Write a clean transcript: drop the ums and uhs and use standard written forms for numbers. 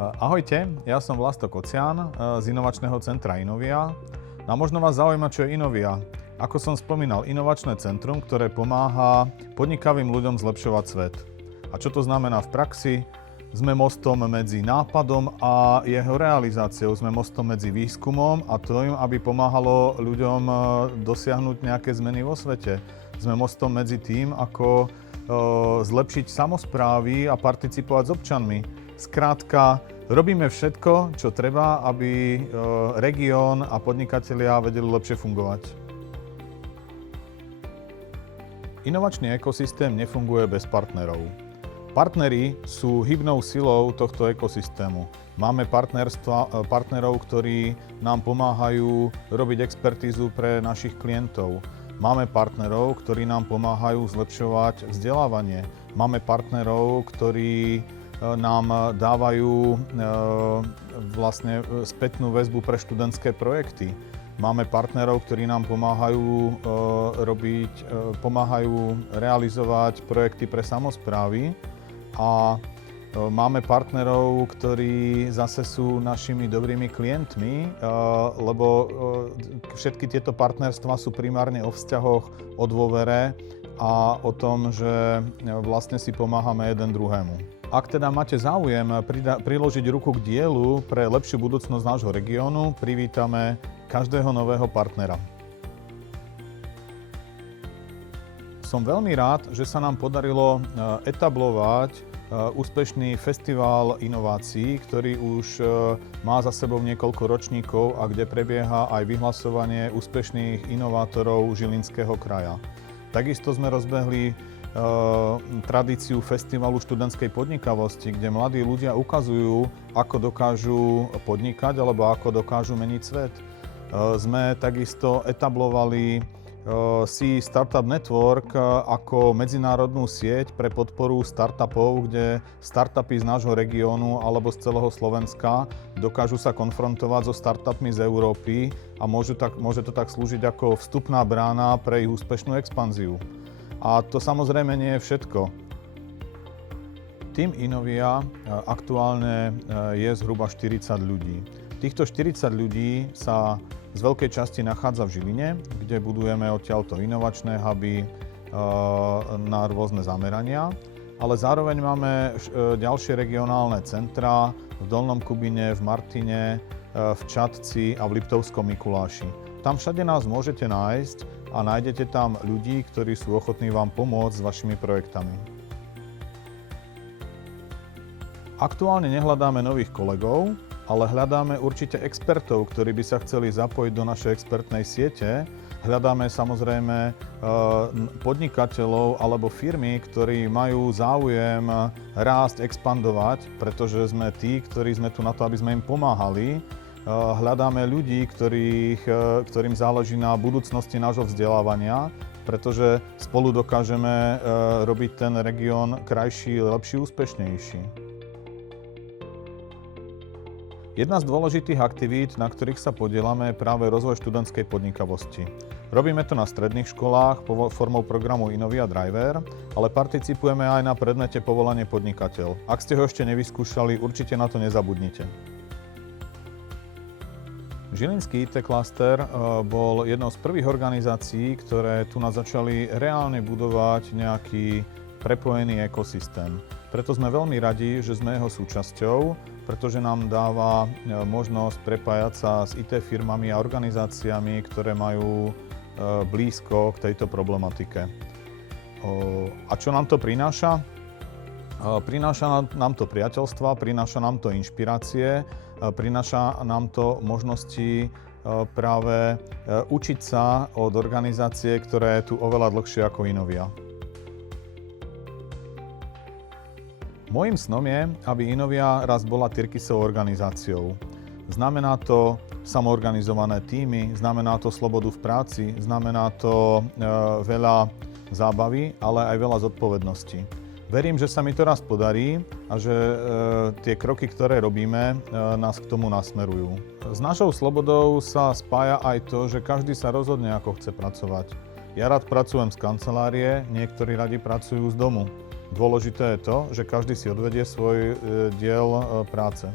Ahojte, ja som Vlasto Kocián z Inovačného centra Inovia. No a možno vás zaujíma, čo je Inovia. Ako som spomínal, inovačné centrum, ktoré pomáha podnikavým ľuďom zlepšovať svet. A čo to znamená v praxi? Sme mostom medzi nápadom a jeho realizáciou. Sme mostom medzi výskumom a tým, aby pomáhalo ľuďom dosiahnuť nejaké zmeny vo svete. Sme mostom medzi tým, ako zlepšiť samosprávy a participovať s občanmi. Skrátka, robíme všetko, čo treba, aby región a podnikatelia vedeli lepšie fungovať. Inovačný ekosystém nefunguje bez partnerov. Partneri sú hybnou silou tohto ekosystému. Máme partnerov, ktorí nám pomáhajú robiť expertízu pre našich klientov. Máme partnerov, ktorí nám pomáhajú zlepšovať vzdelávanie. Máme partnerov, ktorí nám dávajú vlastne spätnú väzbu pre študentské projekty. Máme partnerov, ktorí nám pomáhajú realizovať projekty pre samosprávy a máme partnerov, ktorí zase sú našimi dobrými klientmi, lebo všetky tieto partnerstvá sú primárne o vzťahoch, o dôvere a o tom, že vlastne si pomáhame jeden druhému. Ak teda máte záujem priložiť ruku k dielu pre lepšiu budúcnosť nášho regiónu, privítame každého nového partnera. Som veľmi rád, že sa nám podarilo etablovať úspešný festival inovácií, ktorý už má za sebou niekoľko ročníkov a kde prebieha aj vyhlasovanie úspešných inovátorov Žilinského kraja. Takisto sme rozbehli tradíciu festivalu študentskej podnikavosti, kde mladí ľudia ukazujú, ako dokážu podnikať alebo ako dokážu meniť svet. Sme takisto etablovali CE Startup Network ako medzinárodnú sieť pre podporu startupov, kde startupy z nášho regiónu alebo z celého Slovenska dokážu sa konfrontovať so startupmi z Európy a môže to tak slúžiť ako vstupná brána pre ich úspešnú expanziu. A to samozrejme nie je všetko. Tým Inovia aktuálne je zhruba 40 ľudí. Týchto 40 ľudí sa z veľkej časti nachádza v Žiline, kde budujeme odtiaľto inovačné huby na rôzne zamerania, ale zároveň máme ďalšie regionálne centrá v Dolnom Kubine, v Martine, v Čadci a v Liptovskom Mikuláši. Tam všade nás môžete nájsť a nájdete tam ľudí, ktorí sú ochotní vám pomôcť s vašimi projektami. Aktuálne nehľadáme nových kolegov, ale hľadáme určite expertov, ktorí by sa chceli zapojiť do našej expertnej siete. Hľadáme samozrejme podnikateľov alebo firmy, ktorí majú záujem rásť, expandovať, pretože sme tí, ktorí sme tu na to, aby sme im pomáhali. Hľadáme ľudí, ktorým záleží na budúcnosti nášho vzdelávania, pretože spolu dokážeme robiť ten región krajší, lepší, úspešnejší. Jedna z dôležitých aktivít, na ktorých sa podieľame, je práve rozvoj študentskej podnikavosti. Robíme to na stredných školách formou programu Inovia Driver, ale participujeme aj na predmete Povolanie podnikateľ. Ak ste ho ešte nevyskúšali, určite na to nezabudnite. Žilinský IT Cluster bol jednou z prvých organizácií, ktoré tu nás začali reálne budovať nejaký prepojený ekosystém. Preto sme veľmi radi, že sme jeho súčasťou, pretože nám dáva možnosť prepájať sa s IT firmami a organizáciami, ktoré majú blízko k tejto problematike. A čo nám to prináša? Prináša nám to priateľstva, prináša nám to inšpirácie, prináša nám to možnosti práve učiť sa od organizácie, ktorá je tu oveľa dlhšie ako Inovia. Mojím snom je, aby Inovia raz bola Tyrkisovou organizáciou. Znamená to samoorganizované tímy, znamená to slobodu v práci, znamená to veľa zábavy, ale aj veľa zodpovedností. Verím, že sa mi to raz podarí a že tie kroky, ktoré robíme, nás k tomu nasmerujú. S našou slobodou sa spája aj to, že každý sa rozhodne, ako chce pracovať. Ja rád pracujem z kancelárie, niektorí radi pracujú z domu. Dôležité je to, že každý si odvedie svoj diel práce.